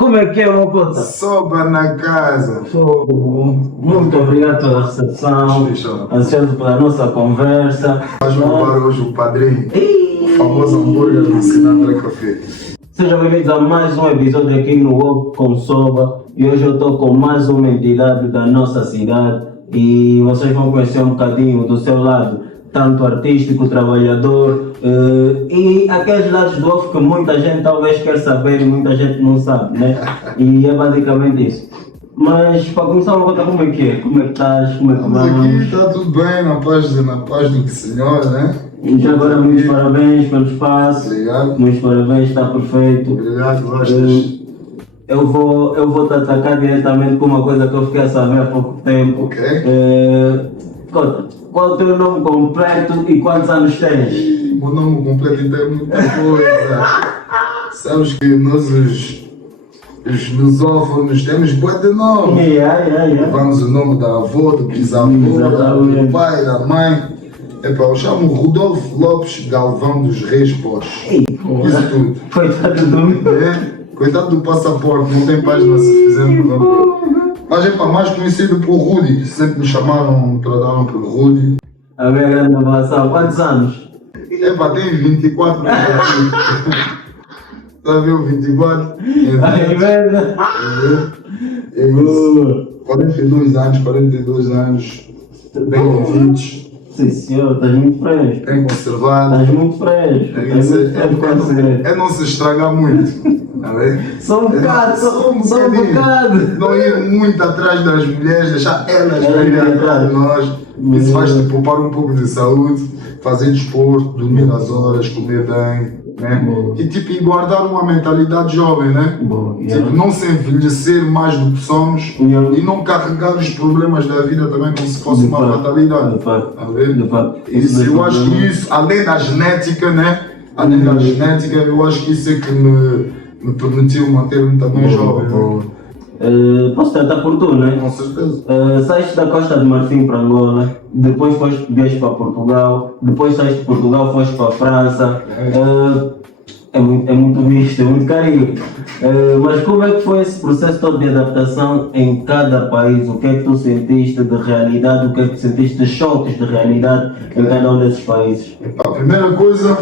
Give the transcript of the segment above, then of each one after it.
Como é que é, meu puta? Soba na casa. Muito obrigado pela recepção, ansioso pela nossa conversa. Vais provar hoje o padrinho, o famoso hambúrguer do Sinatra Café. Sejam bem-vindos a mais um episódio aqui no Woke com Soba. E hoje eu estou com mais uma entidade da nossa cidade e vocês vão conhecer um bocadinho do seu lado, tanto artístico, trabalhador e aqueles lados do off que muita gente talvez quer saber e muita gente não sabe, né? E é basicamente isso. Mas para começar uma conta, como é que é? Como é que estás? Como é que Estamos aqui, vamos? está tudo bem, na paz do Senhor, né? E já agora muitos parabéns pelo espaço. Obrigado. Muitos parabéns, está perfeito. Obrigado, gostas. Eu vou te atacar diretamente com uma coisa que eu fiquei a saber há pouco tempo. Ok. Conta, qual é o teu nome completo e quantos anos tens? E o meu nome completo então é muita coisa. Sabes que nós os lusófonos temos bué de nome. Yeah. Levamos o nome da avó, do bisavô, Exatamente. do pai, da mãe. Epá, eu chamo Rodolfo Lopes Galvão dos Reis Bosch. Isso tudo. Coitado do meu. É? Coitado do passaporte, não tem página se fizermos o nome. Mas é mais conhecido por Rudy. Sempre me chamaram, me trataram por Rudy. A minha grande avaliação, quantos anos? Epá, tem 24 Está a ver o 24? Ai, merda! É isso. 42 anos, bem vividos, Sim senhor, estás muito fresco. bem conservado. Estás muito fresco. Estás muito fresco com o segredo. É não se estragar muito. Está bem? Só um bocado, só um bocadinho. bocado. Não ir muito atrás das mulheres, deixar elas irem Elas atrás de nós. Isso vai-te poupar um pouco de saúde, fazer desporto, dormir às horas, comer bem, né? E tipo, e guardar uma mentalidade jovem, né? Boa, Tipo, não se envelhecer mais do que somos e não carregar os problemas da vida também como se fosse uma fatalidade. De facto. Tá vendo? De facto. Isso, eu acho que isso, além da genética, né? Além da genética, eu acho que isso é que me permitiu manter-me também jovem. Né? Posso tratar por tu, né? Com certeza. Saíste da Costa de Marfim para Angola, depois vieste para Portugal, depois saíste de Portugal, foste para a França. É muito visto, é muito carinho. Mas como é que foi esse processo todo de adaptação em cada país? O que é que tu sentiste de realidade? O que é que sentiste de choques de realidade em cada um desses países? A primeira coisa,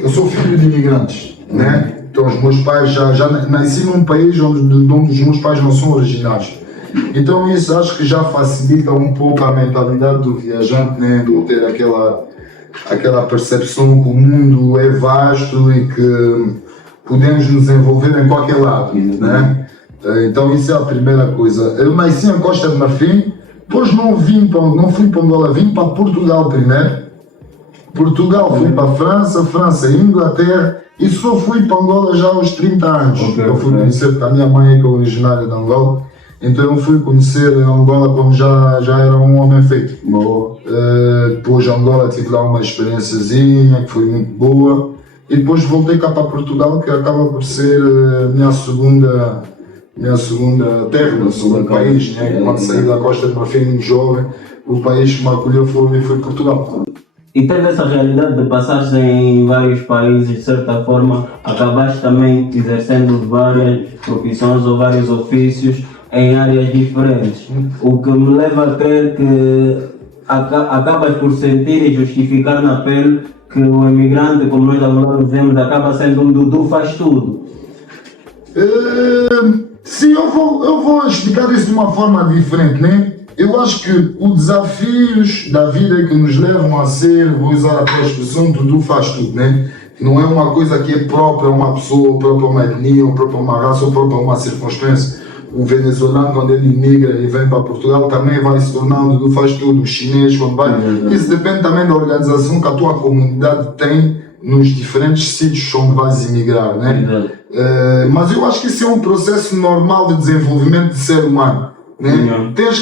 eu sou filho de imigrantes, né? Então os meus pais já nasci num país onde os meus pais não são originários. Então isso acho que já facilita um pouco a mentalidade do viajante, né? De ter aquela percepção que o mundo é vasto e que podemos nos envolver em qualquer lado, né? Então isso é a primeira coisa. Eu nasci em Costa de Marfim, depois não fui para Angola, vim para Portugal primeiro. Portugal fui para a França, Inglaterra e só fui para Angola já aos 30 anos. Eu fui conhecer, porque a minha mãe é que é originária de Angola, então eu fui conhecer Angola quando já era um homem feito. Depois de Angola tive lá uma experiênciazinha que foi muito boa e depois voltei cá para Portugal, que acaba por ser a minha segunda terra, o segundo país, né? Quando saí da Costa de Marfim muito jovem, o país que me acolheu foi Portugal. E tendo essa realidade de passares em vários países, de certa forma, acabaste também exercendo várias profissões ou vários ofícios em áreas diferentes. O que me leva a crer que acabas por sentir e justificar na pele que o imigrante, como nós agora dizemos, acaba sendo um Dudu faz tudo. Sim, eu vou explicar isso de uma forma diferente, né? Eu acho que os desafios da vida que nos levam a ser, vou usar a expressão, Dudu faz tudo, né? Não é uma coisa que é própria a uma pessoa, própria a uma etnia, ou própria a uma raça, ou própria a uma circunstância. O venezuelano, quando ele migra e vem para Portugal, também vai se tornando, Dudu faz tudo. O chinês, quando vai. Isso depende também da organização que a tua comunidade tem nos diferentes sítios onde vais emigrar, né? Mas eu acho que isso é um processo normal de desenvolvimento de ser humano. Né? Temos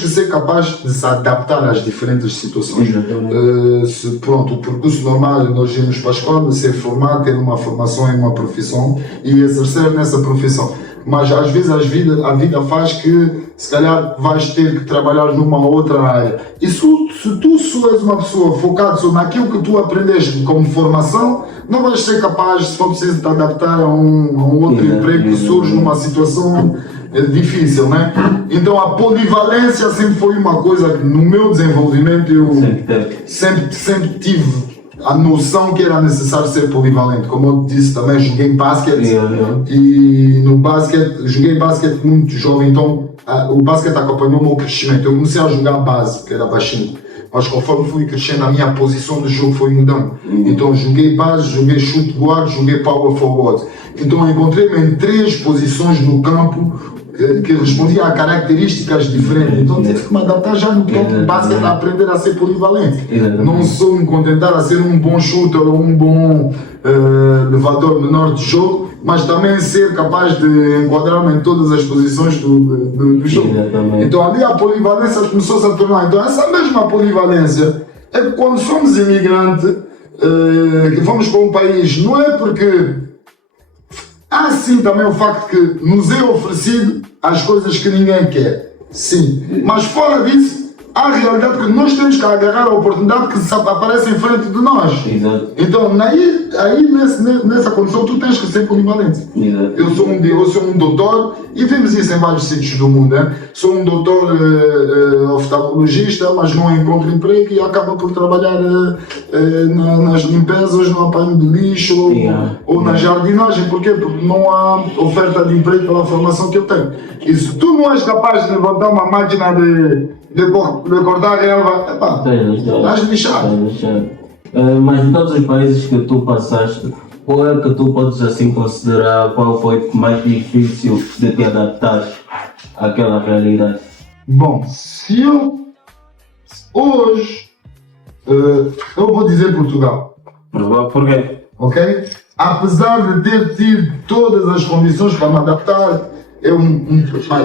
que ser capazes de se adaptar às diferentes situações. Pronto, o percurso normal é nós irmos para a escola, ser formado, ter uma formação em uma profissão e exercer nessa profissão. Mas às vezes a vida faz que se calhar vais ter que trabalhar numa outra área. E se tu és uma pessoa focada só naquilo que tu aprendeste como formação, não vais ser capaz, se for preciso te adaptar a um outro emprego que surge numa situação difícil, né? Então a polivalência sempre foi uma coisa que no meu desenvolvimento eu sempre tive a noção que era necessário ser polivalente. Como eu disse também, joguei basquete e no basquete, joguei basquete muito jovem, então o basquete acompanhou o meu crescimento. Eu comecei a jogar base, que era baixinho, mas conforme fui crescendo a minha posição de jogo foi mudando. Então joguei base, joguei chute guard, joguei power forward. Então encontrei-me em 3 posições no campo que respondia a características diferentes. Então tive que me adaptar já no próprio basquete a aprender a ser polivalente. Não sou me contentar a ser um bom shooter ou um bom levador menor de jogo, mas também ser capaz de enquadrar-me em todas as posições do jogo. Então ali a polivalência começou-se a tornar. Então essa mesma polivalência é que quando somos imigrantes, que vamos para um país, não é porque há sim também o facto que nos é oferecido as coisas que ninguém quer, sim, mas fora disso, há a realidade que nós temos que agarrar a oportunidade que aparece em frente de nós. Exato. Então aí nessa condição tu tens que ser polivalente. Eu sou um doutor e vemos isso em vários sítios do mundo, né? Sou um doutor oftalmologista, mas não encontro emprego e acaba por trabalhar nas limpezas, no apanho de lixo ou na jardinagem. Porquê? Porque não há oferta de emprego pela formação que eu tenho. E se tu não és capaz de levantar uma máquina de cortar a relva, estás lixado. Mas de todos os países que tu passaste, qual é que tu podes assim considerar qual foi mais difícil de te adaptar àquela realidade? Bom, se eu hoje eu vou dizer Portugal. Por quê? Ok? Apesar de ter tido todas as condições para me adaptar, eu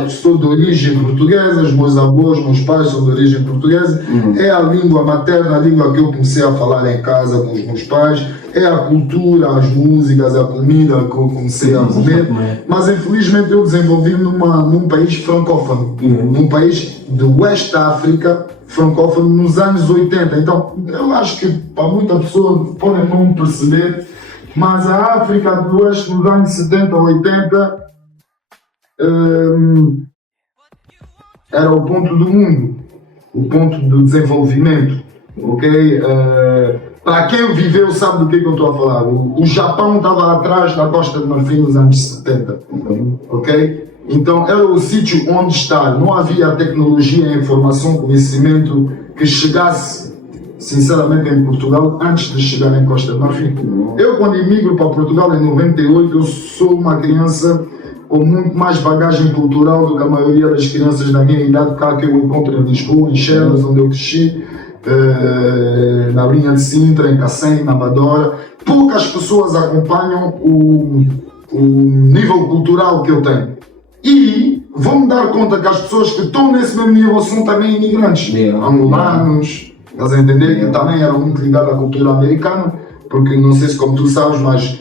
sou de origem portuguesa, os meus avós, meus pais são de origem portuguesa, é a língua materna, a língua que eu comecei a falar em casa com os meus pais, é a cultura, as músicas, a comida que eu comecei a comer, mas infelizmente eu desenvolvi-me num país francófono, num país do West África, francófono nos anos 80, então eu acho que para muita pessoa podem não perceber, mas a África do Oeste nos anos 70, 80 era o ponto do mundo, o ponto do desenvolvimento, ok? Para quem viveu sabe do que eu estou a falar. O Japão estava atrás da Costa de Marfim nos anos 70, ok? Então era o sítio onde estar, não havia tecnologia, informação, conhecimento que chegasse sinceramente em Portugal antes de chegar em Costa de Marfim. Eu quando emigro para Portugal em 98, eu sou uma criança com muito mais bagagem cultural do que a maioria das crianças da minha idade cá que eu encontro em Lisboa, em Chelas, onde eu cresci, na linha de Sintra, em Cacém, na Amadora. Poucas pessoas acompanham o nível cultural que eu tenho. E vão-me dar conta que as pessoas que estão nesse mesmo nível são também imigrantes, angolanos, estás a entender? Que também eram muito ligados à cultura americana, porque não sei se como tu sabes, mas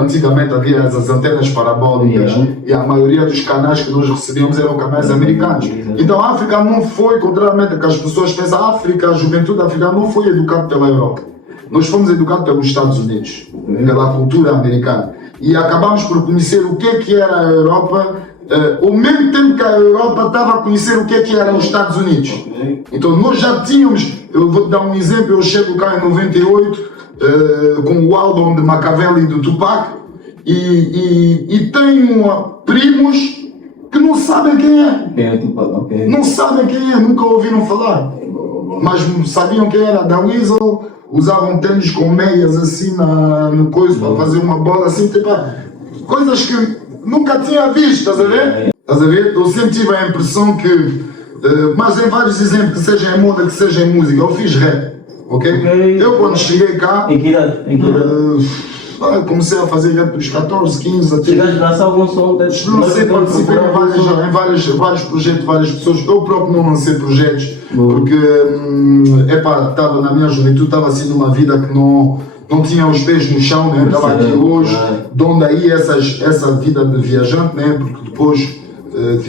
antigamente havia as antenas parabólicas e a maioria dos canais que nós recebíamos eram canais americanos. Então a África não foi, contrariamente ao que as pessoas pensam, a África, a juventude africana não foi educada pela Europa. Nós fomos educados pelos Estados Unidos, pela cultura americana. E acabamos por conhecer o que era a Europa, ao mesmo tempo que a Europa estava a conhecer o que eram os Estados Unidos. Então nós já tínhamos, eu vou te dar um exemplo, eu chego cá em 98, com o álbum de Machiavelli e do Tupac e tenho primos que não sabem quem é. Não sabem quem é, nunca ouviram falar. Mas sabiam quem era da Weasel, usavam tênis com meias assim no coiso para fazer uma bola assim, tipo, coisas que nunca tinha visto, estás a ver? Estás a ver? Eu sempre tive a impressão que, mas em vários exemplos, que seja em moda, que seja em música, eu fiz rap. Okay? Eu quando cheguei cá, em que idade? comecei a fazer rap dos 14, 15 até. Chegaste a lançar algum som? Lancei, participei em vários projetos, várias pessoas. Eu próprio não lancei projetos, porque estava na minha juventude, estava assim numa vida que não tinha os pés no chão, né? Estava aqui hoje, de onde aí essa vida de viajante, né? Porque depois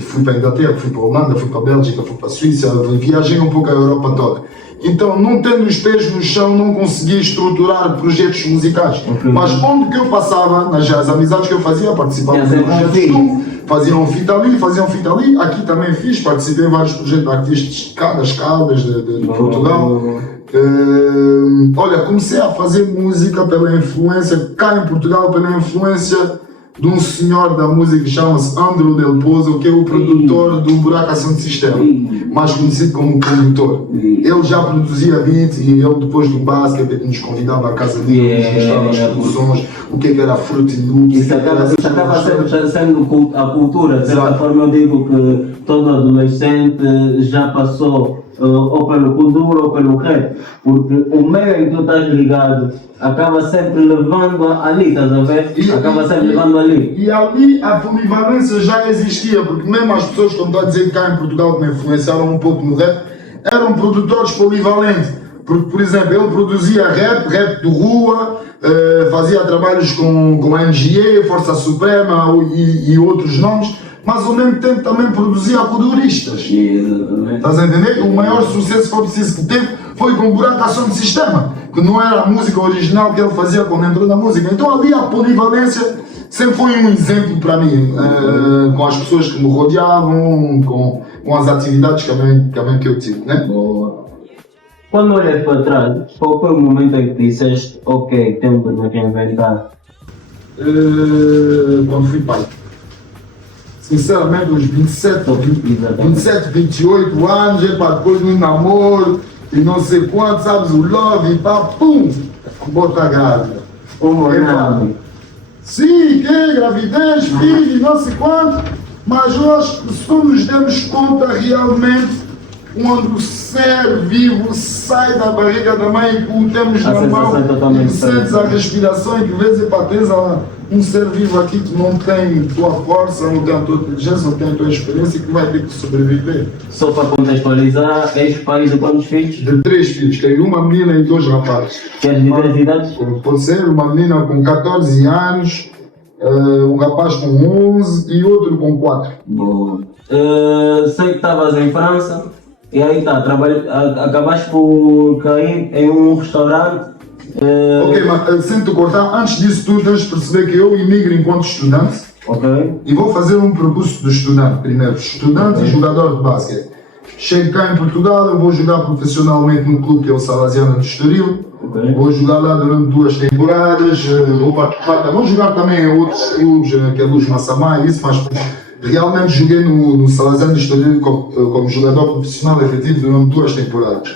fui para a Inglaterra, fui para a Holanda, fui para a Bélgica, fui para a Suíça, viajei um pouco a Europa toda. Então, não tendo os pés no chão, não conseguia estruturar projetos musicais. Mas onde que eu passava, as amizades que eu fazia, participava de projetos de estudo, faziam fita ali, aqui também fiz, participei em vários projetos artísticos das Caldas, de Portugal. Olha, comecei a fazer música pela influência, cá em Portugal, pela influência de um senhor da música que chama-se Andrew Del Pozo, que é o produtor do Buraco Ação de Sistema, mais conhecido como produtor. Ele já produzia beats e ele depois do basquete nos convidava à casa dele, nos mostrava as produções, o que era Fruity Loops. Isso acaba sendo a cultura, de certa forma eu digo que todo adolescente já passou ou pelo kuduro ou pelo rap, porque o meio em que tu estás ligado acaba sempre levando ali, estás a ver? Acaba sempre levando ali. E ali a polivalência já existia, porque mesmo as pessoas, como estou a dizer, cá em Portugal que me influenciaram um pouco no rap, eram produtores polivalentes. Porque, por exemplo, ele produzia rap de rua, fazia trabalhos com a NGA, Força Suprema e outros nomes, mas ao mesmo tempo também produzia kuduristas. Estás a entender? O maior sucesso foi preciso que teve foi com o Buraco Ação de Sistema, que não era a música original que ele fazia quando entrou na música. Então ali a polivalência sempre foi um exemplo para mim, com as pessoas que me rodeavam, com as atividades também que eu tive. Né? Quando olhas para trás, qual foi o momento em que disseste, ok, tenho que me reinventar? Quando fui pai. Sinceramente, uns 27, 28 anos, depois do namoro e não sei quanto, sabes, o love e pá, pum, bota grávida. Sim, que gravidez, filho, não sei quanto, mas eu acho que só nos demos conta realmente quando o ser vivo sai da barriga da mãe e o temos na mão e sentes a respiração e que vês para tens um ser vivo aqui que não tem tua força, não tem a tua inteligência, não tem a tua experiência e que vai ter que sobreviver. Só para contextualizar, és pai de quantos filhos? De 3 filhos, tenho uma menina e 2 rapazes. Queres dizer as idades? Pode ser uma menina com 14 anos, um rapaz com 11 e outro com 4. Boa. Sei que estavas em França e aí tá, acabaste por cair em um restaurante. Ok, mas sem te cortar, antes disso tudo tens de perceber que eu imigro enquanto estudante. Ok. E vou fazer um percurso de estudante primeiro, estudante e jogador de basquete. Chego cá em Portugal, eu vou jogar profissionalmente no clube que é o Salesiano de Estoril. Okay. Vou jogar lá durante 2 temporadas, vou jogar também em outros clubes, que é Luz Massamá e isso, mas realmente joguei no Salesiano de Estoril como jogador profissional efetivo durante 2 temporadas.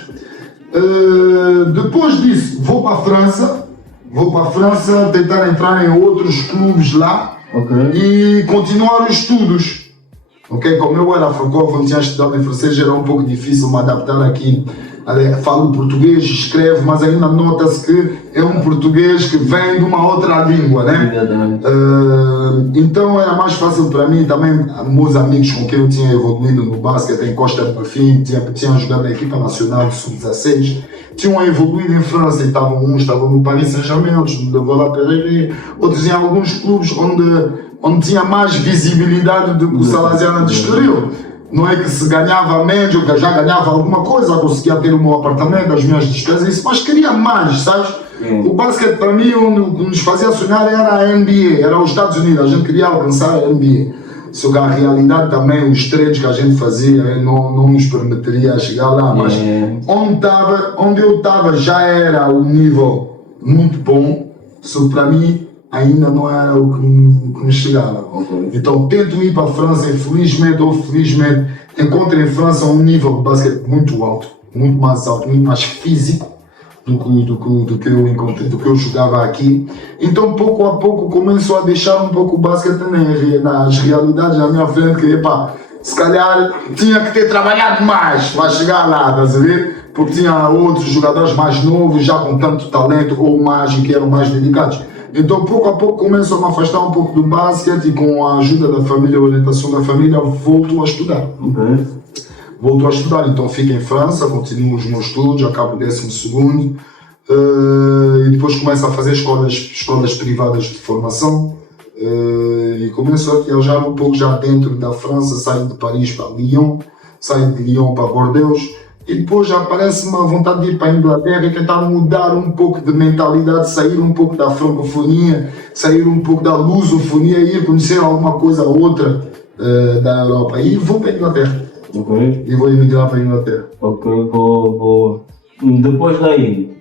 Depois disso, vou para a França tentar entrar em outros clubes lá e continuar os estudos. Okay? Como eu era francófono, tinha estudado em francês, era um pouco difícil me adaptar aqui. Falo português, escrevo, mas ainda nota-se que é um português que vem de uma outra língua, né? Então era mais fácil para mim também, meus amigos com quem eu tinha evoluído no basquete em Costa do Marfim, tinham jogado na equipa nacional de Sub-16, tinham evoluído em França e estavam no Paris Saint-Germain, outros no Valois-Perret, outros em alguns clubes onde tinha mais visibilidade do que o Salesiano de Estoril. Não é que se ganhava médio, que já ganhava alguma coisa, conseguia ter o meu apartamento, as minhas despesas, mas queria mais, sabes? O basquete para mim, o que nos fazia sonhar era a NBA, era os Estados Unidos, a gente queria alcançar a NBA. Só que a realidade também, os treinos que a gente fazia não nos permitiria chegar lá, mas onde eu estava já era um nível muito bom, só para mim ainda não era o que me chegava. Então tento ir para a França e felizmente ou felizmente encontro em França um nível de basquete muito alto, muito mais físico do que eu encontrei, do que eu jogava aqui. Então pouco a pouco começo a deixar um pouco o basquete nas realidades na minha frente, que se calhar tinha que ter trabalhado mais para chegar lá, estás a ver? Porque tinha outros jogadores mais novos, já com tanto talento ou mais e que eram mais dedicados. Então, pouco a pouco, começo a me afastar um pouco do basquete e com a ajuda da família, a orientação da família, volto a estudar. Volto a estudar, então fico em França, continuo os meus estudos, acabo o 12º e depois começo a fazer escolas privadas de formação. E começou a viajar um pouco já dentro da França, saí de Paris para Lyon, saí de Lyon para Bordeaux, e depois já aparece-me a vontade de ir para a Inglaterra e tentar mudar um pouco de mentalidade, sair um pouco da francofonia, sair um pouco da lusofonia e ir conhecer alguma coisa ou outra da Europa. E vou para a Inglaterra. Ok. E vou emigrar para a Inglaterra. Ok, vou. Depois daí,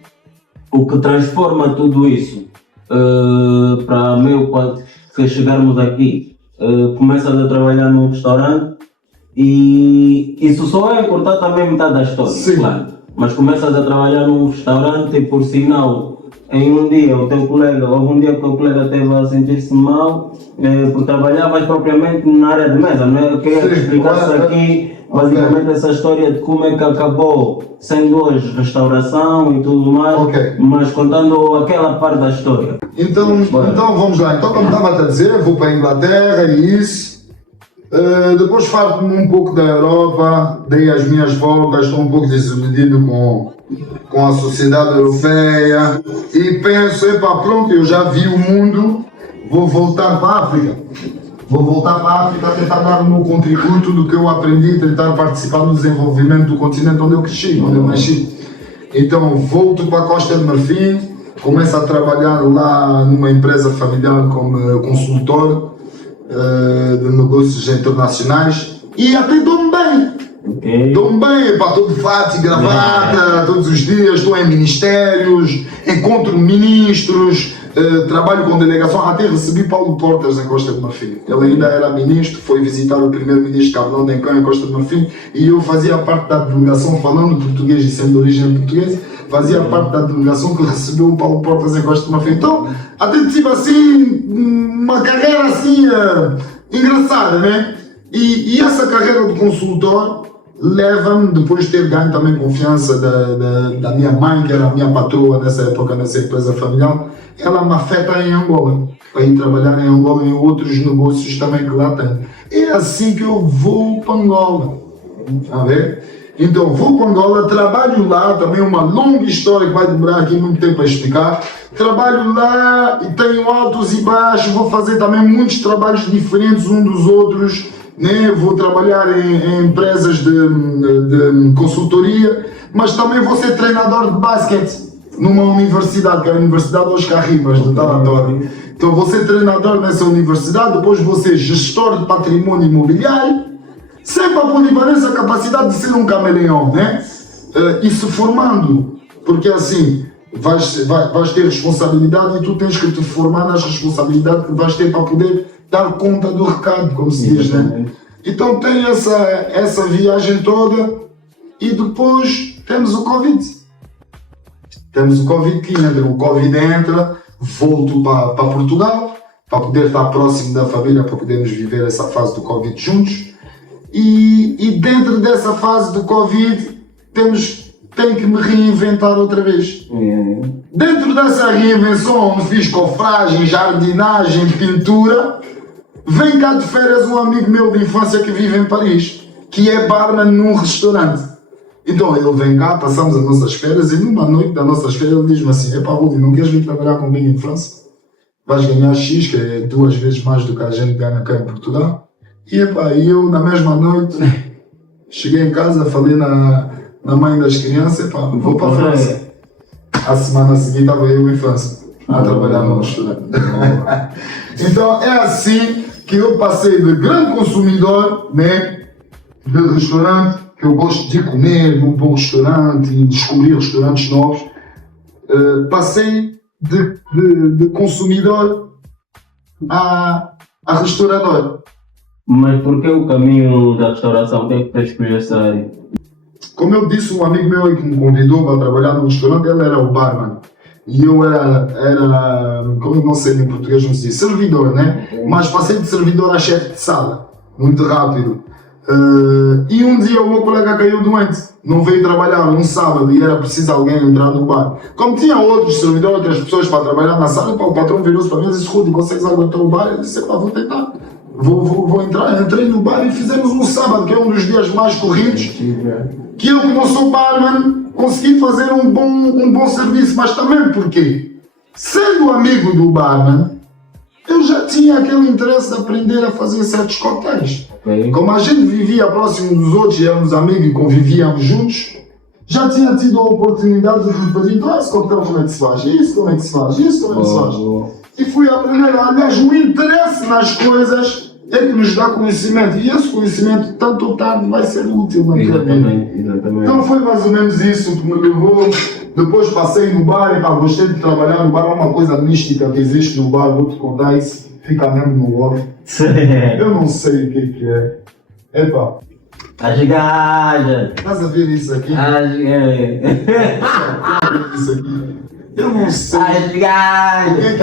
o que transforma tudo isso para se chegarmos aqui, começas a trabalhar num restaurante e isso só é contar também metade da história, Sim. claro. Mas começas a trabalhar num restaurante e por sinal, em um dia houve um dia que o teu colega esteve a sentir-se mal, por trabalhavas propriamente na área de mesa, não é? Eu queria que explicasse aqui basicamente essa história de como é que acabou sendo hoje restauração e tudo mais, mas contando aquela parte da história. Então vamos lá. Então, como estava a dizer, vou para a Inglaterra e isso. Depois farto-me um pouco da Europa, dei as minhas voltas, estou um pouco desiludido com a sociedade europeia e penso, pronto, eu já vi o mundo, vou voltar para a África. Vou voltar para a África, tentar dar o meu contributo do que eu aprendi, tentar participar no desenvolvimento do continente onde eu cresci, onde eu nasci. Então volto para a Costa de Marfim, começo a trabalhar lá numa empresa familiar como consultor de negócios internacionais e até dou-me bem. Okay. Dou-me bem, estou de fato e gravata todos os dias, estou em ministérios, encontro ministros, trabalho com delegação, até recebi Paulo Portas em Costa de Marfim. Ele ainda era ministro, foi visitar o primeiro-ministro Carlão Dencão em Costa de Marfim e eu fazia parte da delegação, falando português e sendo de origem portuguesa, fazia parte da delegação que recebeu o Paulo Portas em Costa de Marfim. Então, até tive assim, uma carreira assim, engraçada, né? E essa carreira de consultor leva-me, depois de ter ganho também confiança da minha mãe, que era a minha patroa nessa época, nessa empresa familiar, ela me afeta em Angola, para ir trabalhar em Angola e outros negócios também que lá tem. É assim que eu vou para Angola, a ver? Então vou para Angola, trabalho lá, também uma longa história que vai demorar aqui muito tempo a explicar. Trabalho lá e tenho altos e baixos, vou fazer também muitos trabalhos diferentes uns dos outros, né? Vou trabalhar em empresas de consultoria, mas também vou ser treinador de basquete numa universidade, que é a Universidade Oscar Ribas de Talatório. Então vou ser treinador nessa universidade, depois vou ser gestor de patrimônio imobiliário, sempre a polivalência, a capacidade de ser um camaleão, né? E se formando, porque assim, vais ter responsabilidade e tu tens que te formar nas responsabilidades que vais ter para poder dar conta do recado, como se diz, né? Então tem essa viagem toda e depois temos o Covid. Temos o Covid que entra, o Covid entra, volto para Portugal, para poder estar próximo da família, para podermos viver essa fase do Covid juntos. E dentro dessa fase do Covid, tenho que me reinventar outra vez. Dentro dessa reinvenção, onde fiz cofragem, jardinagem, pintura, vem cá de férias um amigo meu de infância que vive em Paris, que é barman num restaurante. Então ele vem cá, passamos as nossas férias e numa noite das nossas férias ele diz-me assim: Rudi, não queres vir trabalhar comigo em França? Vais ganhar X, que é 2 vezes mais do que a gente ganha cá em Portugal. E eu na mesma noite cheguei em casa, falei na mãe das crianças: vou para a França. A semana seguinte estava eu em França a trabalhar no restaurante. Então é assim que eu passei de grande consumidor, né, de restaurante, que eu gosto de comer num bom restaurante e descobrir restaurantes novos, passei de consumidor a restaurador. Mas por que o caminho da restauração? Tem que escolher essa área? Como eu disse, um amigo meu que me convidou para trabalhar no restaurante, ele era o barman. E eu era como eu não sei em português, não se diz, servidor, né? Mas passei de servidor a chefe de sala, muito rápido. E um dia o meu colega caiu doente, não veio trabalhar um sábado e era preciso alguém entrar no bar. Como tinha outros servidores, outras pessoas para trabalhar na sala, o patrão virou-se para mim e disse: Rudi, consegues aguentar o bar? Eu disse: vou tentar. Vou entrar. Entrei no bar e fizemos um sábado, que é um dos dias mais corridos, que eu, que não sou barman, consegui fazer um bom serviço. Mas também porque, sendo amigo do barman, eu já tinha aquele interesse de aprender a fazer certos coquetéis. Ok. Como a gente vivia próximo dos outros e éramos amigos e convivíamos juntos, já tinha tido a oportunidade de fazer, então esse coquetel como é que se faz, isso como é que se faz, isso como é que se faz. E fui aprender, aliás, o interesse nas coisas é que nos dá conhecimento, e esse conhecimento, tanto ou tarde, vai ser útil na tua vida. Exatamente. Então foi mais ou menos isso que me levou. Depois passei no bar e pá, gostei de trabalhar no bar, é uma coisa mística que existe no bar, vou-te contar isso, fica mesmo no off. Eu não sei o que é. Epá, As gajas! estás a ver isso aqui? As gajas! Isso aqui. Eu não sei. As gajas!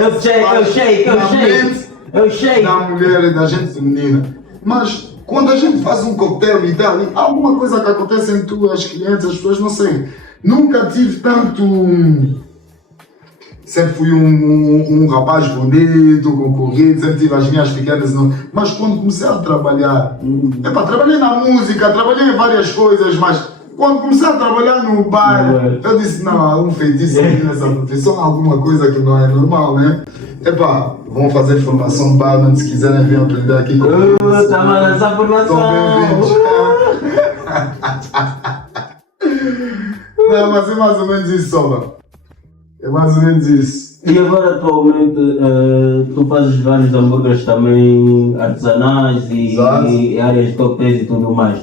Eu sei! Da mulher e da gente feminina. Mas quando a gente faz um coquetel e tal, há alguma coisa que acontece entre tu, as clientes, as pessoas, não sei. Nunca tive tanto. Sempre fui um rapaz bonito, concorrido, sempre tive as minhas pequenas. Mas quando comecei a trabalhar, trabalhei na música, trabalhei em várias coisas, mas quando comecei a trabalhar no bar, eu disse: não, há um feitiço aqui nessa profissão, alguma coisa que não é normal, né? Vão fazer formação de barman, se quiserem vir aprender aqui comigo. Tá mal essa formação! Não, mas é mais ou menos isso, Soba. É mais ou menos isso. E agora atualmente tu fazes vários hambúrgueres também artesanais e áreas de coquetéis e tudo mais.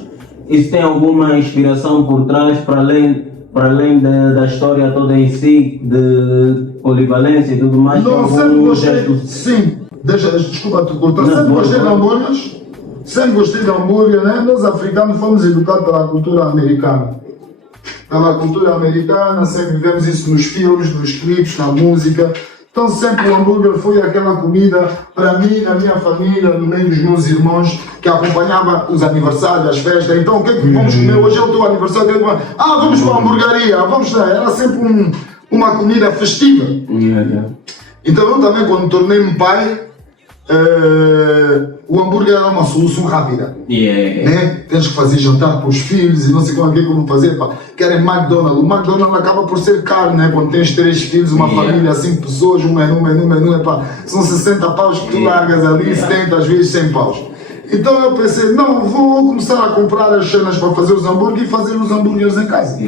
Isso tem alguma inspiração por trás para além da história toda em si, de polivalência e tudo mais? Não, sempre gostei. Sim, desculpa te cortar. Sempre gostei de hambúrgueres. Sempre gostei de hambúrguer, né? Nós africanos fomos educados pela cultura americana. Pela cultura americana, sempre vivemos isso nos filmes, nos clipes, na música. Então sempre o hambúrguer foi aquela comida para mim, na minha família, no meio dos meus irmãos, que acompanhava os aniversários, as festas. Então o que é que vamos comer? Hoje é o teu aniversário. Vamos para a hamburgueria, vamos lá. Era sempre uma comida festiva. Então eu também, quando tornei-me pai, o hambúrguer era uma solução rápida. Né? Tens que fazer jantar para os filhos e não sei como é que vão fazer. Querem McDonald's. O McDonald's acaba por ser caro, né? Quando tens 3 filhos, uma família, 5 pessoas, um menu, são 60 paus que tu largas ali, 70, às vezes 100 paus. Então eu pensei, não, vou começar a comprar as cenas para fazer os hambúrgueres e fazer os hambúrgueres em casa.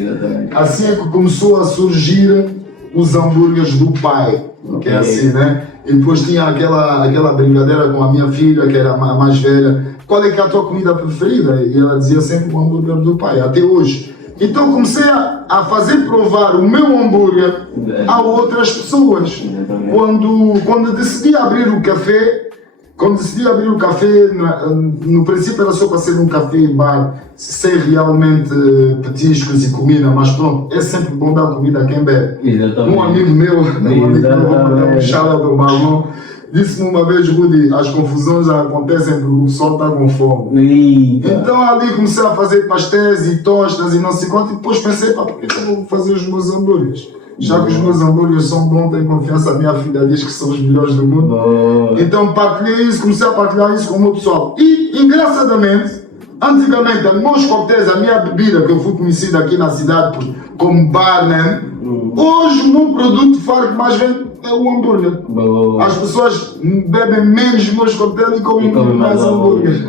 Assim é que começou a surgir os hambúrgueres do pai, que é assim, né? E depois tinha aquela brincadeira com a minha filha, que era a mais velha. Qual é que é a tua comida preferida? E ela dizia sempre o hambúrguer do pai, até hoje. Então comecei a fazer provar o meu hambúrguer a outras pessoas. Quando decidi abrir o café, no princípio era só para ser um café bar, sem realmente petiscos e comida, mas pronto, é sempre bom dar comida a quem bebe. Um amigo meu, um chala do Marlon, disse-me uma vez, Rudy, as confusões acontecem porque o pessoal está com fome. Então ali comecei a fazer pastéis e tostas e não sei quanto, e depois pensei, por que eu vou fazer os meus hambúrgueres? Já que os meus hambúrgueres são bons, tenho confiança, a minha filha diz que são os melhores do mundo. Então partilhei isso, comecei a partilhar isso com o meu pessoal. E, engraçadamente, antigamente, os meus coquetéis, a minha bebida, que eu fui conhecido aqui na cidade como barman, hoje o meu produto que mais vende é o hambúrguer. As pessoas bebem menos meus coquetéis e comem mais hambúrguer.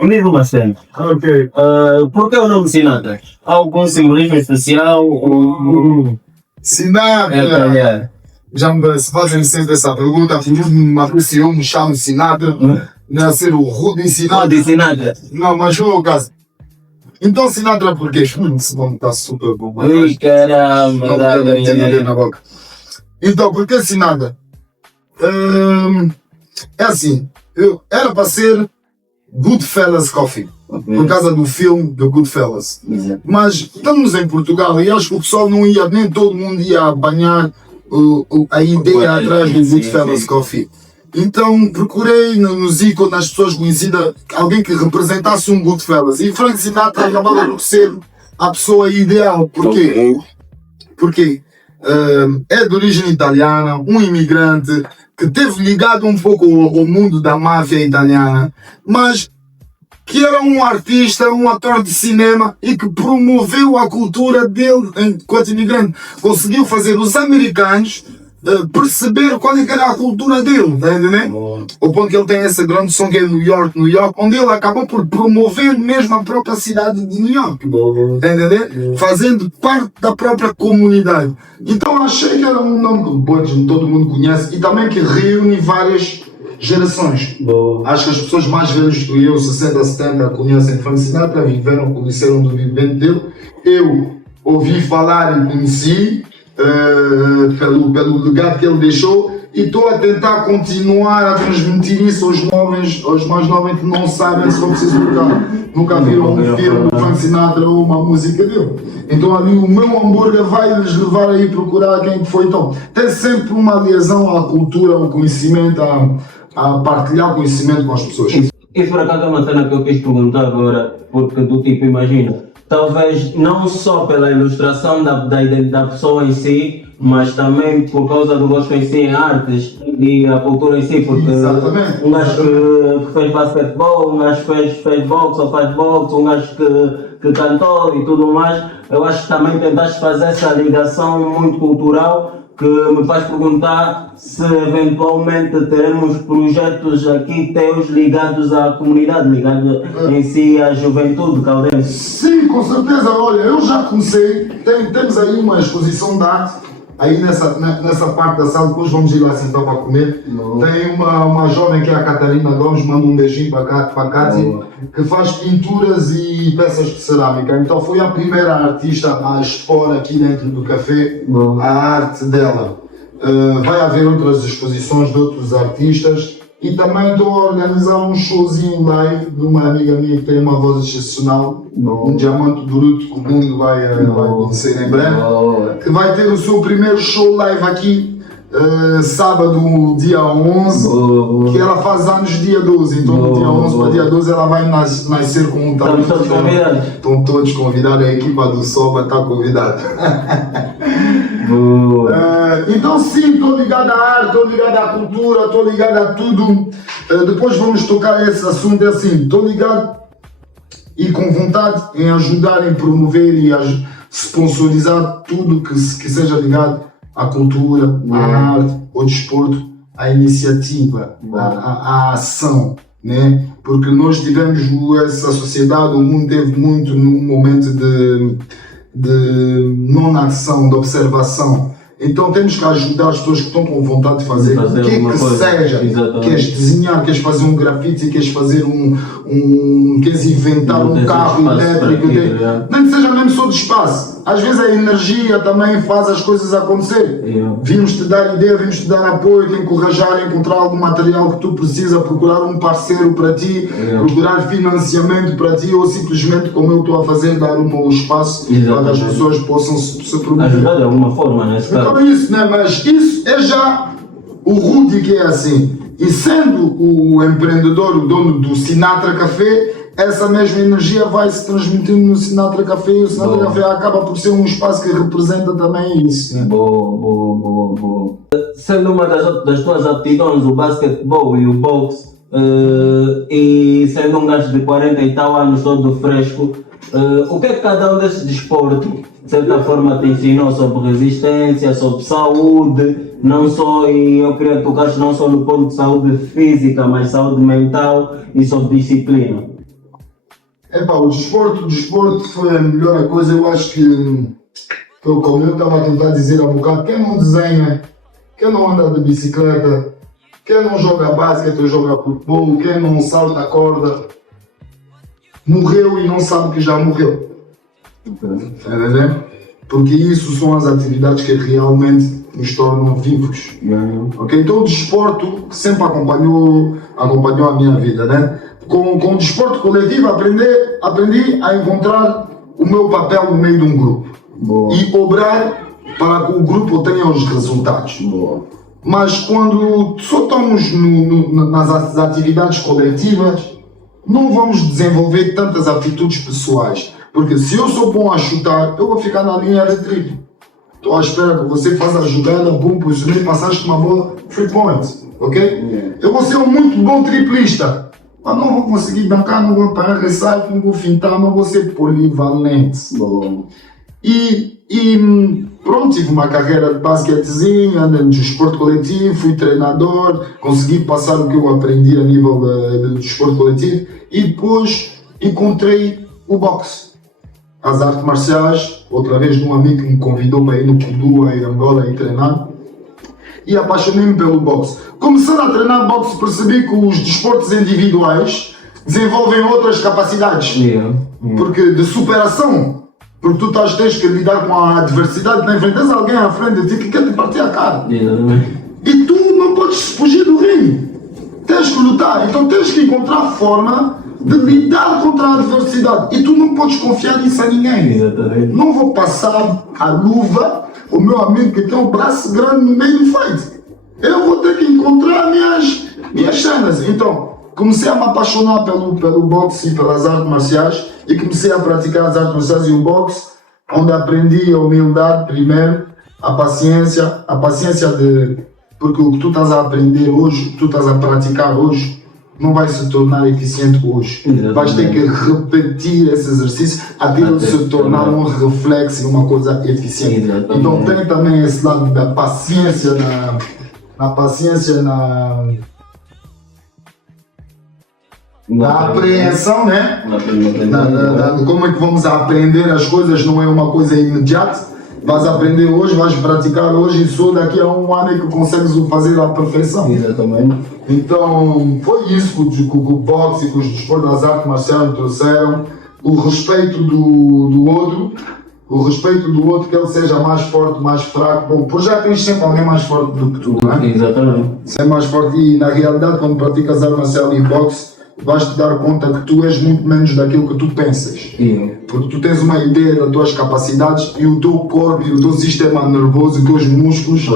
Amigo Marcelo, por que o nome Sinatra? Há algum simbolismo especial? Sinatra! Já me fazem sempre essa pergunta, me apreciou, me chamo Sinatra, não é ser o Rudy Sinatra. Não, mas foi o caso. Então Sinatra por quê? Esse nome está super bom. Ai caramba, na boca. Então, por que Sinatra? É assim, era para ser Goodfellas Coffee, por causa do filme do Goodfellas. Mas estamos em Portugal e acho que o pessoal não ia, nem todo mundo ia apanhar a ideia atrás do Goodfellas Coffee. Então procurei nos ícones, nas pessoas conhecidas, alguém que representasse um Goodfellas. E Frank Sinatra acabava por ser a pessoa ideal. Porquê? Porque é de origem italiana, um imigrante, que teve ligado um pouco ao mundo da máfia italiana, mas que era um artista, um ator de cinema e que promoveu a cultura dele enquanto imigrante. Conseguiu fazer os americanos perceber qual é que era a cultura dele, tá entendendo? O ponto que ele tem essa grande som que é New York, onde ele acabou por promover mesmo a própria cidade de New York, tá entendendo? Fazendo parte da própria comunidade. Então achei que era um nome que todo mundo conhece e também que reúne várias gerações. Acho que as pessoas mais velhas do eu, 60, 70, conhecem Frank Sinatra, viveram, conheceram do vivente dele. Eu ouvi falar e conheci pelo legado que ele deixou e estou a tentar continuar a transmitir isso aos jovens, aos mais novos que não sabem se for preciso nunca viram um filme do Frank Sinatra ou uma música dele. Então ali o meu hambúrguer vai lhes levar a ir procurar quem foi. Então tem sempre uma liaison à cultura, ao conhecimento, a partilhar conhecimento com as pessoas. E por acaso é uma cena que eu quis perguntar agora, porque do tipo, imagina, talvez não só pela ilustração da pessoa em si, mas também por causa do gosto em si em artes e a cultura em si, porque exatamente, um gajo que fez basquetebol, um gajo que fez boxe ou faz boxe, um gajo que cantou e tudo mais, eu acho que também tentaste fazer essa ligação muito cultural que me faz perguntar se eventualmente teremos projetos aqui teus ligados à comunidade, ligados em si à juventude caudense. Sim, com certeza. Olha, eu já comecei, temos aí uma exposição de arte, aí nessa parte da sala, depois vamos ir lá sentar para comer. Tem uma jovem que é a Catarina Gomes, manda um beijinho para a Cátia, que faz pinturas e peças de cerâmica. Então foi a primeira artista a expor aqui dentro do café a arte dela. Vai haver outras exposições de outros artistas e também estou a organizar um showzinho live de uma amiga minha que tem uma voz excepcional, um diamante bruto que o mundo vai conhecer em breve, que vai ter o seu primeiro show live aqui sábado, dia 11, que ela faz anos dia 12, então do dia 11 para dia 12 ela vai nascer com um talento. Estamos todos convidados. Estão todos convidados, a equipa do Soba está convidada. Então sim, estou ligado à arte, estou ligado à cultura, estou ligado a tudo. Depois vamos tocar esse assunto, é assim, estou ligado e com vontade em ajudar, em promover e sponsorizar tudo que seja ligado à cultura, à arte, ao desporto, à iniciativa, à ação, né? Porque nós tivemos essa sociedade, o mundo teve muito num momento de não-ação, de observação. Então temos que ajudar as pessoas que estão com vontade de fazer o que é que seja. Exatamente. Queres desenhar, queres fazer um grafite, queres fazer queres inventar um carro elétrico, nem que seja mesmo só de espaço. Às vezes a energia também faz as coisas acontecer. Vimos te dar ideia, vimos te dar apoio, te encorajar a encontrar algum material que tu precisas, procurar um parceiro para ti, procurar financiamento para ti ou simplesmente, como eu estou a fazer, dar um espaço para que as pessoas possam se promover. Ajudar de alguma forma, né? Então isso, né? Mas isso é já o Rudy que é assim. E sendo o empreendedor, o dono do Sinatra Café, essa mesma energia vai se transmitindo no Sinatra Café e o Sinatra Café acaba por ser um espaço que representa também isso. Né? Boa. Sendo uma das tuas aptidões o basquetebol e o boxe, e sendo um gajo de 40 e tal anos todo fresco, o que é que cada um desses desportos, de certa forma, te ensinou sobre resistência, sobre saúde, não só, e eu queria tocar não só no ponto de saúde física, mas saúde mental e sobre disciplina? O desporto foi a melhor coisa. Eu acho que como eu estava a tentar dizer há um bocado, quem não desenha, quem não anda de bicicleta, quem não joga basquete ou joga futebol, quem não salta a corda, morreu e não sabe que já morreu. Porque isso são as atividades que realmente nos tornam vivos. Okay? Então o desporto sempre acompanhou a minha vida, né? Com o desporto coletivo aprendi a encontrar o meu papel no meio de um grupo. E obrar para que o grupo tenha os resultados. Mas quando só estamos nas atividades coletivas, não vamos desenvolver tantas atitudes pessoais. Porque se eu sou bom a chutar, eu vou ficar na linha de tiro. Estou à espera que você faça a jogada, bom, posicionei, passaste uma bola, 3 points, ok? Eu vou ser um muito bom triplista, mas não vou conseguir bancar, não vou parar recife, não vou fintar, não vou ser polivalente. E E pronto, tive uma carreira de basquetezinho, andei no desporto coletivo, fui treinador, consegui passar o que eu aprendi a nível de desporto coletivo e depois encontrei o boxe, as artes marciais, outra vez de um amigo que me convidou para ir no Kudu, em Angola, e treinar. E apaixonei-me pelo boxe. Começando a treinar boxe, percebi que os desportos individuais desenvolvem outras capacidades. Porque de superação. Porque tu tens que lidar com a adversidade, nem enfrentas alguém à frente de ti que quer te partir a cara. E tu não podes fugir do ringue. Tens que lutar. Então tens que encontrar forma de lidar contra a adversidade. E tu não podes confiar nisso a ninguém. Exatamente. Não vou passar a luva o meu amigo que tem um braço grande no meio do fight. Eu vou ter que encontrar minhas cenas. Então, comecei a me apaixonar pelo boxe e pelas artes marciais e comecei a praticar as artes marciais e o boxe, onde aprendi a humildade primeiro, a paciência de... Porque o que tu estás a aprender hoje, o que tu estás a praticar hoje, não vai se tornar eficiente hoje. Exatamente. Vais ter que repetir esse exercício até ele se tornar um reflexo e uma coisa eficiente. Exatamente. Então tem também esse lado da paciência na apreensão, né? Como é que vamos aprender as coisas, não é uma coisa imediata. Vais aprender hoje, vais praticar hoje e só daqui a um ano é que consegues o fazer à perfeição. Exatamente. Então foi isso que o boxe e que os desportos das artes marciais trouxeram. O respeito do outro, que ele seja mais forte, mais fraco. Bom, por já tens sempre alguém mais forte do que tu, não é? Exatamente. Ser mais forte e na realidade quando praticas arte marcial e boxe, vais-te dar conta que tu és muito menos daquilo que tu pensas. Porque tu tens uma ideia das tuas capacidades e o teu corpo e o teu sistema nervoso e os teus músculos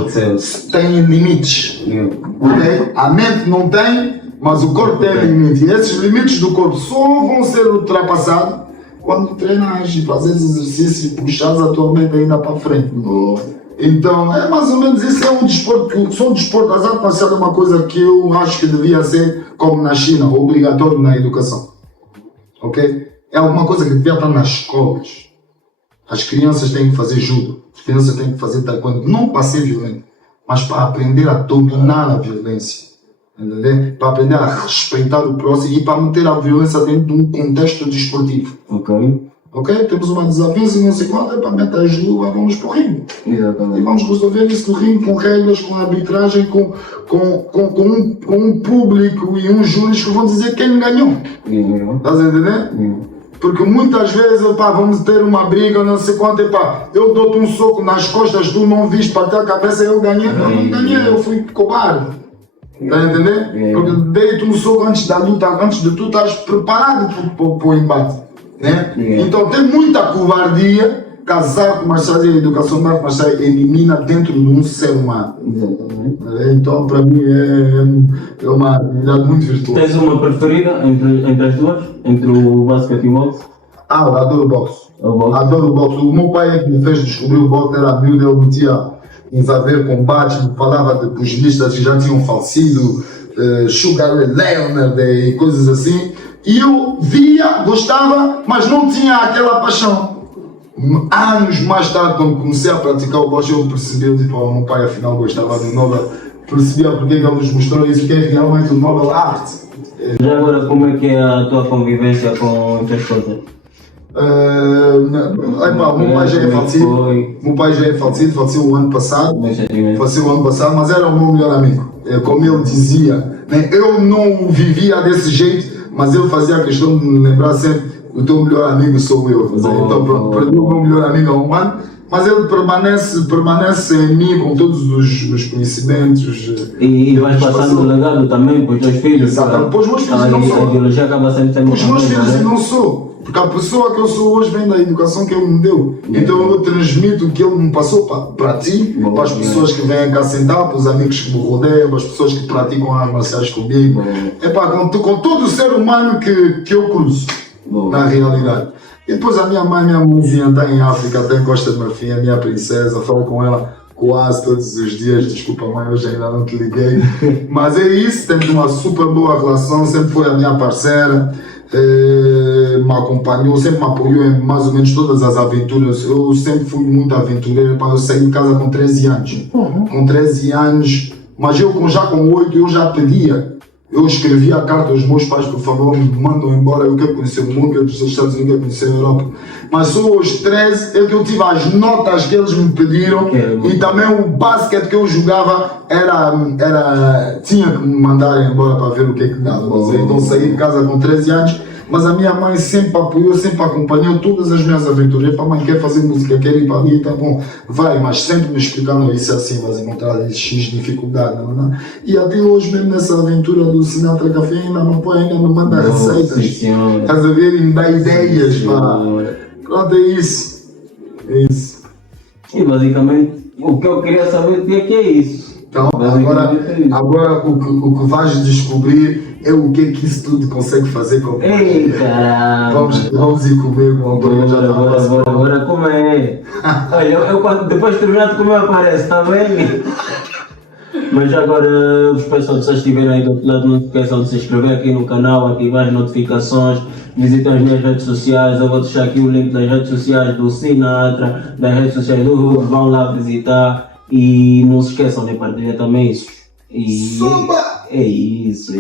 têm limites. Okay? A mente não tem, mas o corpo tem limites. E esses limites do corpo só vão ser ultrapassados quando treinas e fazes exercício e puxas a tua mente ainda para frente. Então, é mais ou menos isso, é um desporto, só um desporto, as artes marciais é uma coisa que eu acho que devia ser, como na China, obrigatório na educação. Ok? É alguma coisa que devia estar nas escolas. As crianças têm que fazer judo, as crianças têm que fazer taekwondo, não para ser violento, mas para aprender a dominar a violência. Entendeu? Para aprender a respeitar o próximo e para meter a violência dentro de um contexto desportivo. Ok? Temos uma desavença, não sei qual, é para meter as luvas, vamos para o ringue. Exatamente. E vamos resolver isso no ringue com regras, com arbitragem, com um público e uns júris que vão dizer quem ganhou. Estás a entender? Porque muitas vezes, vamos ter uma briga, não sei quanto, eu dou-te um soco nas costas, tu não viste partir a cabeça, eu ganhei. Eu não ganhei, eu fui cobarde. Está a entender? Porque dei-te um soco antes da luta, antes de tu estás preparado para o embate. Né? Então tem muita covardia que as artes marciais e a educação de artes marciais elimina dentro de um ser humano. Então para mim é uma atividade muito virtuosa. Tens uma preferida entre as duas? Entre o basquete e o boxe? Eu adoro o boxe. Adoro o boxe. O meu pai é que me fez descobrir o boxe, era miúdo, ele metia uns a ver combates, falava de pugilistas que já tinham falecido, Sugar Leonard e coisas assim. E eu via, gostava, mas não tinha aquela paixão. Anos mais tarde, quando comecei a praticar o boxe, eu percebi, o meu pai afinal gostava do Nobel, percebia porque ele nos mostrou isso, que é realmente o Nobel Art. Já agora, como é que é a tua convivência com a tua esposa? O meu pai já é falecido. Meu pai já é falecido, faleceu o ano passado. Mas era o meu melhor amigo. Como ele dizia, né? Eu não vivia desse jeito, mas ele fazia questão de me lembrar sempre: o teu melhor amigo sou eu. Então, pronto, perdi o meu melhor amigo há um ano, mas ele permanece em mim com todos os conhecimentos. E vais passando o legado também para os teus filhos? Exatamente, para os meus filhos não sou. A ideologia acaba sempre sendo. Para os meus filhos eu não sou. Porque a pessoa que eu sou hoje vem da educação que ele me deu. Então eu transmito o que ele me passou para ti, para as pessoas que vêm cá sentar, para os amigos que me rodeiam, para as pessoas que praticam artes marciais comigo. Com todo o ser humano que eu cruzo, na realidade. E depois a minha mãezinha está em África, está em Costa de Marfim, a minha princesa, falo com ela quase todos os dias. Desculpa mãe, hoje ainda não te liguei. Mas é isso, temos uma super boa relação, sempre foi a minha parceira. me acompanhou, sempre me apoiou em mais ou menos todas as aventuras. Eu sempre fui muito aventureiro, eu saí de casa com 13 anos. Com 13 anos, mas já com 8 eu já pedia. Eu escrevia a carta aos meus pais, por favor, me mandam embora, eu quero conhecer o mundo, eu quero conhecer os Estados Unidos, eu quero conhecer a Europa. Mas só aos 13 é que eu tive as notas que eles me pediram e também o basquete que eu jogava tinha que me mandar embora para ver o que é que dava. Então saí de casa com 13 anos, mas a minha mãe sempre apoiou, sempre acompanhou todas as minhas aventuras. A mãe quer fazer música, quer ir para ali, tá bom, vai, mas sempre me explicando isso assim, mas encontrar X dificuldade, não. E até hoje mesmo nessa aventura do Sinatra Café ainda me apoia, ainda me manda receitas, estás a ver, e me dá ideias, pá. Pronto, é isso. É isso. E basicamente o que eu queria saber de que é isso. Então, agora o que vais descobrir é o que é que isso tudo consegue fazer com Ei, caramba! Vamos ir comer com Bora comer! Olha, eu depois de terminar de comer aparece, está bem? Mas agora vos peço que vocês estiverem aí do outro lado, não se esqueçam de se inscrever aqui no canal, ativar as notificações, visitem as minhas redes sociais. Eu vou deixar aqui o link das redes sociais do Sinatra, das redes sociais do Hugo, vão lá visitar. E não se esqueçam de partilhar também isso. E é isso.